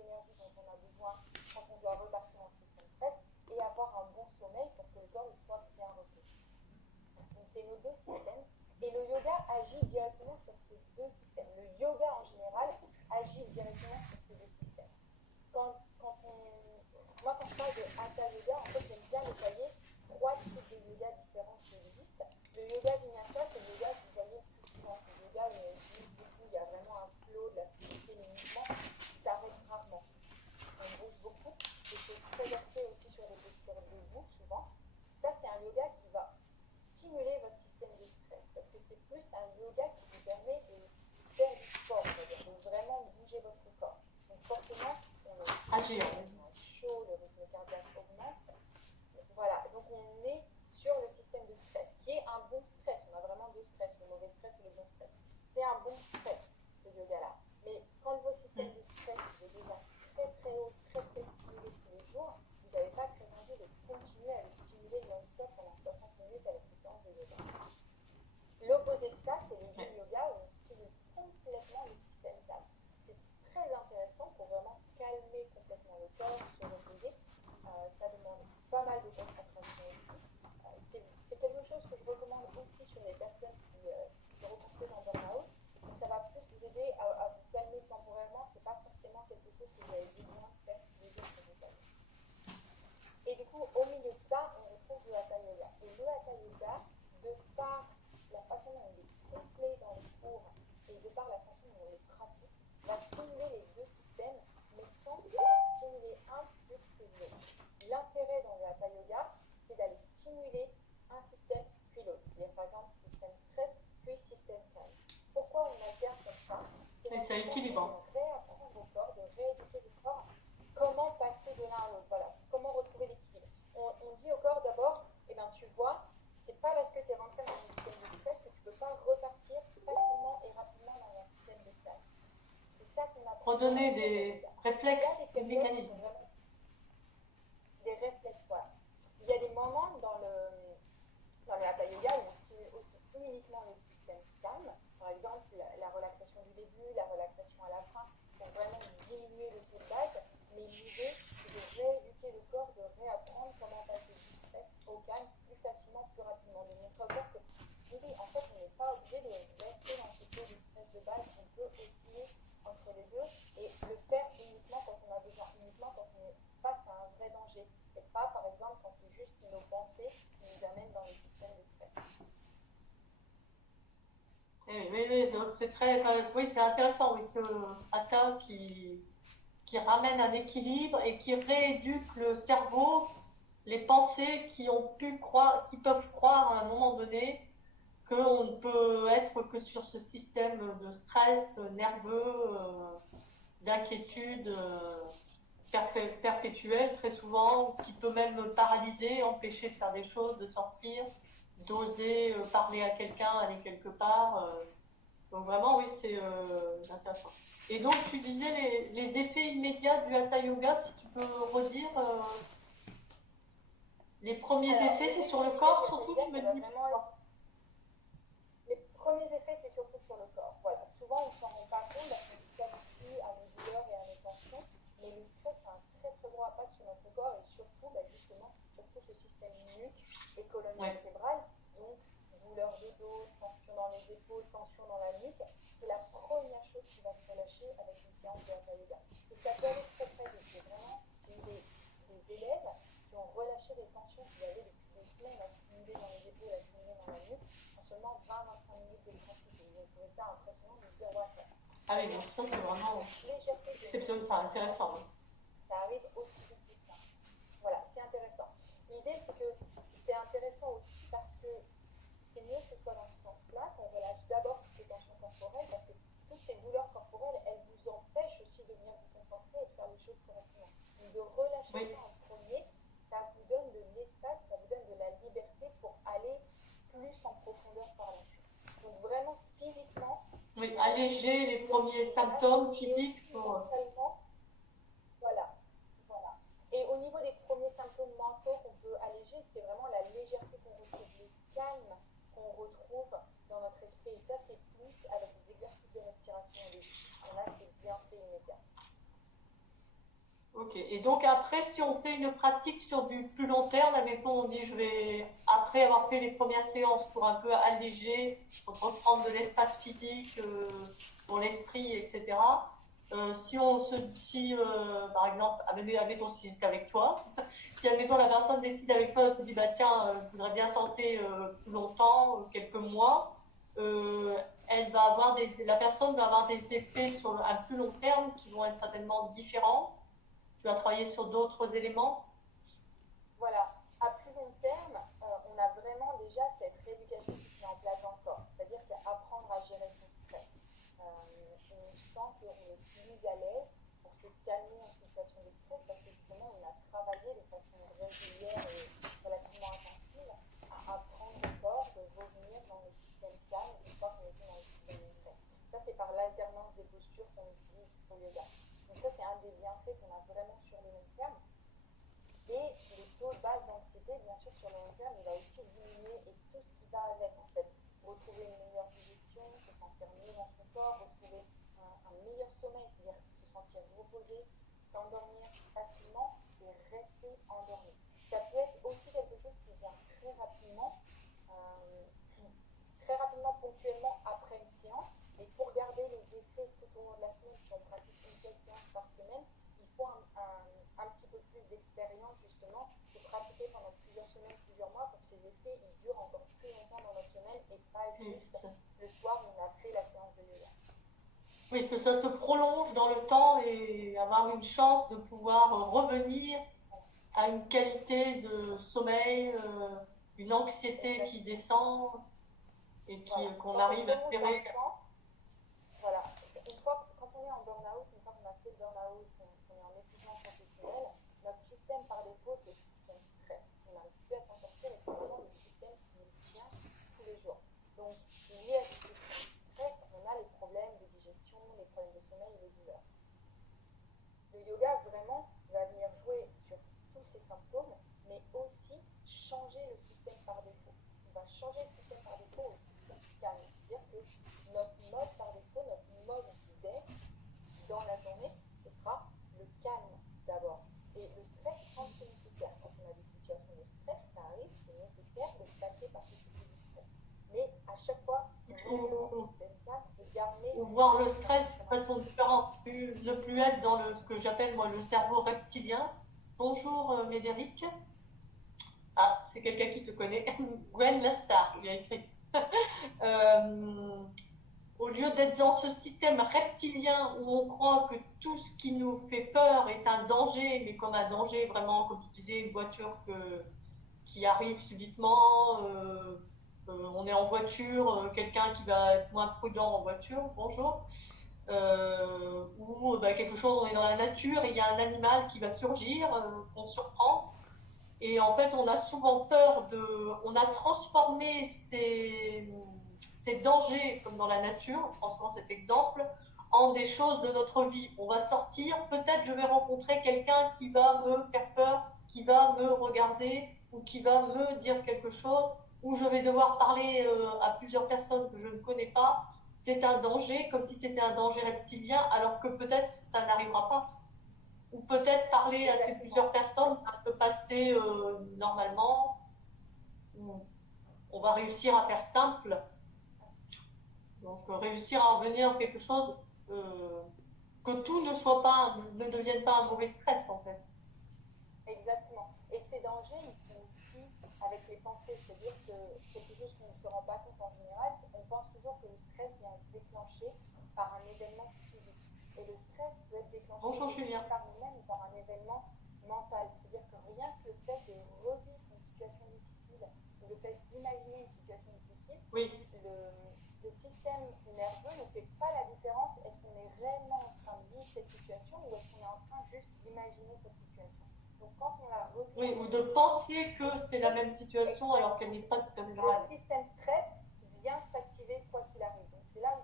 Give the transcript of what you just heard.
l'énergie dont on a besoin quand on doit repartir en système stress et avoir un bon sommeil pour que le corps soit bien repris. Donc c'est nos deux systèmes. Et le yoga agit directement sur ces deux systèmes. Le yoga en général agit directement sur ces deux systèmes. Moi, quand je parle de hatha yoga, en fait, j'aime bien détailler 3 types de yoga différents qui existent. Le yoga vinyasa, c'est le yoga que vous voyez plus souvent. C'est le yoga où on bouge beaucoup, il y a vraiment un flow, de la fluidité, le mouvement qui s'arrête rarement. On bouge beaucoup, et c'est très axé aussi sur les postures debout, souvent. Ça, c'est un yoga qui va stimuler votre système de stress, parce que c'est plus un yoga qui vous permet de faire du sport, c'est-à-dire de vraiment bouger votre corps. Donc forcément, on est chaud, le rythme cardiaque augmente. Voilà, donc on est sur le système de stress, qui est un bon stress. On a vraiment deux stress, le mauvais stress et le bon stress. C'est un bon stress, ce yoga-là. Mais quand vos systèmes de stress sont déjà très très hauts, très très stimulés tous les jours, vous n'avez pas très envie de continuer à le stimuler non-stop pendant 60 minutes avec une séance de yoga. L'opposé de ça, c'est le yin yoga où on stimule complètement le système calme. C'est très intéressant pour vraiment calmer complètement le corps, se reposer. Ça demande pas mal de concentration aussi. C'est quelque chose que je recommande aussi sur les personnes qui se reconstruisent en burn-out. Donc ça va plus vous aider à vous calmer temporairement. C'est pas forcément quelque chose que vous avez besoin de faire tous les jours pour vous calmer. Et du coup, au milieu de ça, on retrouve le hatha yoga. Et le hatha yoga, de par la façon dont il est complet dans les cours et de par la façon dont on le pratique, va stimuler les deux systèmes, mais sans stimuler un plus que l'autre. L'intérêt dans le hatha yoga, c'est d'aller stimuler un système puis l'autre. C'est-à-dire par exemple système stress puis système calme. Pourquoi on alterne comme ça? C'est équilibrant. De réapprendre au corps, de rééduquer le corps, comment passer de l'un à l'autre. Voilà, comment retrouver l'équilibre. On dit au corps d'abord, eh ben, tu vois, c'est pas parce que tu es rentré dans un système de stress que tu peux pas repartir facilement et rapidement dans un système de calme. C'est ça qu'on apprend. Redonner des réflexes, des mécanismes. Des réflexes, voilà. Il y a des moments dans le hatha yoga où on stimule aussi uniquement le système calme. Par exemple, la relaxation du début, la relaxation à la fin, pour vraiment diminuer le taux de base. Mais l'idée, c'est de rééduquer le corps, de réapprendre comment passer du stress au calme plus facilement, plus rapidement. De montrer au corps que, oui, en fait, on n'est pas obligé de rester dans ce taux de stress de base. On peut osciller entre les deux et le faire uniquement quand on a besoin, uniquement quand on est face à un vrai danger. Et pas, par exemple, quand c'est juste nos pensées qui nous amènent dans le système de stress. Oui, donc c'est très, oui, c'est intéressant, oui, ce hatha qui ramène un équilibre et qui rééduque le cerveau, les pensées qui peuvent croire à un moment donné qu'on ne peut être que sur ce système de stress nerveux, d'inquiétude perpétuelle très souvent, qui peut même paralyser, empêcher de faire des choses, de sortir, d'oser parler à quelqu'un, aller quelque part. Donc vraiment, oui, c'est intéressant. Et donc, tu disais les effets immédiats du hatha yoga, si tu peux redire les premiers effets, c'est sur le corps, surtout, tu me dis. Les premiers effets, c'est surtout sur le corps. Voilà. Souvent, on ne s'en rend pas compte parce qu'on s'habitue à nos douleurs et à nos tensions, mais le stress a un très très gros impact sur notre corps et surtout, justement, surtout ce système nuque et colonne vertébrale. Donc, douleur de dos, tension dans les épaules, tension dans la nuque, c'est la première chose qui va se relâcher avec une séance de hatha yoga. Et ça peut aller très très vite. C'est vraiment des élèves qui ont relâché des tensions qu'ils avaient depuis des semaines accumulées dans les épaules, accumulées dans la nuque, en seulement 20-25 minutes de pratique. Et ils ont trouvé ça impressionnant de dire ouais, ça. Ah oui, donc ça c'est vraiment intéressant. Ça arrive aussi vite que ça. Voilà, c'est intéressant. L'idée, c'est que c'est intéressant aussi parce que c'est mieux que ce soit dans ce sens-là, qu'on relâche d'abord toutes ces tensions corporelles, parce que toutes ces douleurs corporelles, elles vous empêchent aussi de venir vous concentrer et de faire les choses correctement. Donc de relâcher ça en premier, ça vous donne de l'espace, ça vous donne de la liberté pour aller plus en profondeur par la suite. Donc vraiment physiquement. Oui, alléger les premiers symptômes physiques pour. Voilà. Et au niveau des premiers symptômes mentaux qu'on peut alléger, c'est vraiment la légèreté qu'on retrouve, le calme qu'on retrouve dans notre esprit. Et ça, c'est plus avec des exercices de respiration. Et là, c'est bien fait immédiat. Ok. Et donc après, si on fait une pratique sur du plus long terme, admettons, on dit je vais, après avoir fait les premières séances pour un peu alléger, pour reprendre de l'espace physique pour l'esprit, etc. Si on se dit, par exemple, admettons si c'est avec toi, si admettons la personne décide avec toi, elle te dit bah tiens, je voudrais bien tenter plus longtemps, quelques mois, euh, la personne va avoir des effets sur un plus long terme qui vont être certainement différents. Tu as travaillé sur d'autres éléments? Voilà. À plus long terme, on a vraiment déjà cette rééducation qui se met en place dans le corps. C'est-à-dire qu'apprendre à gérer son stress. On sent qu'on est plus à l'aise pour se calmer en situation de stress parce que justement, on a travaillé de façon régulière et relativement intensive à apprendre au corps de revenir dans le système calme une fois qu'on est dans le système de stress. Ça, c'est par l'alternance des postures qu'on utilise au yoga. Donc ça, c'est un des bienfaits qu'on a vraiment sur le long terme. Et le taux de base d'anxiété, bien sûr, sur le long terme, il va aussi diminuer et tout ce qui va avec, en fait. Retrouver une meilleure digestion, se sentir mieux dans son corps, retrouver un meilleur sommeil, c'est-à-dire se sentir reposé, s'endormir facilement et rester endormi. Ça peut être aussi quelque chose qui vient euh, très rapidement, ponctuellement après une séance. Et pour garder les effets tout au long de la semaine, si on pratique une seule séance par semaine, il faut un petit peu plus d'expérience justement, de pratiquer pendant plusieurs semaines, plusieurs mois pour que ces effets ils durent encore plus longtemps dans notre semaine et pas juste le soir où on a fait la séance de yoga. Oui, que ça se prolonge dans le temps et avoir une chance de pouvoir revenir à une qualité de sommeil, une anxiété qui descend et Voilà. qu'on Quand arrive à gérer. voilà. Quand on est en burn-out, une fois qu'on a fait le burn-out, qu'on est en épuisement professionnel, notre système par défaut, c'est le système stress. On n'arrive plus à s'en sortir et c'est vraiment le système qui nous tient tous les jours. Donc, lié à ce système stress, on a les problèmes de digestion, les problèmes de sommeil et les douleurs. Le yoga, vraiment, va venir jouer sur tous ces symptômes, mais aussi changer le système par défaut. On va changer le système par défaut au système calme. C'est-à-dire que notre mode par défaut, notre mode d'être dans la journée, ce sera le calme d'abord. Et le stress, quand c'est nécessaire, quand on a des situations de stress, ça arrive, c'est nécessaire de passer par ce type de stress. Mais à chaque fois, revenir dans le système calme et garder Ou voir le stress de façon différente, ne plus être dans ce que j'appelle moi le cerveau reptilien. Bonjour Médéric. Ah, c'est quelqu'un qui te connaît. Gwen Lastar, il a écrit. Euh, Au lieu d'être dans ce système reptilien où on croit que tout ce qui nous fait peur est un danger, mais comme un danger vraiment, comme tu disais, une voiture qui arrive subitement, on est en voiture, quelqu'un qui va être moins prudent en voiture, bonjour, ou quelque chose, on est dans la nature et il y a un animal qui va surgir, qu'on surprend. Et en fait, on a souvent peur on a transformé ces dangers, comme dans la nature, on transforme cet exemple, en des choses de notre vie. On va sortir, peut-être je vais rencontrer quelqu'un qui va me faire peur, qui va me regarder ou qui va me dire quelque chose, ou je vais devoir parler à plusieurs personnes que je ne connais pas. C'est un danger, comme si c'était un danger reptilien, alors que peut-être ça n'arrivera pas. Ou peut-être parler à ces plusieurs personnes, ça peut passer normalement. On va réussir à faire simple. Donc réussir à revenir à quelque chose, que tout ne devienne pas un mauvais stress en fait. Exactement. Et ces dangers, ils sont aussi avec les pensées. C'est-à-dire que quelque chose qu'on ne se rend pas compte en général, on pense toujours que le stress vient être déclenché par un événement physique. Et le stress peut être déclenché par nous-mêmes ou par un événement mental. C'est-à-dire que rien que le fait de revivre une situation difficile, ou le fait d'imaginer une situation difficile, oui. le système nerveux ne fait pas la différence. Est-ce qu'on est réellement en train de vivre cette situation ou est-ce qu'on est en train juste d'imaginer cette situation? Donc quand on la revit, oui, ou de penser que c'est la même situation alors qu'elle n'est pas tout à fait vraie. Le système stress vient s'activer quoi qu'il arrive. Donc c'est là où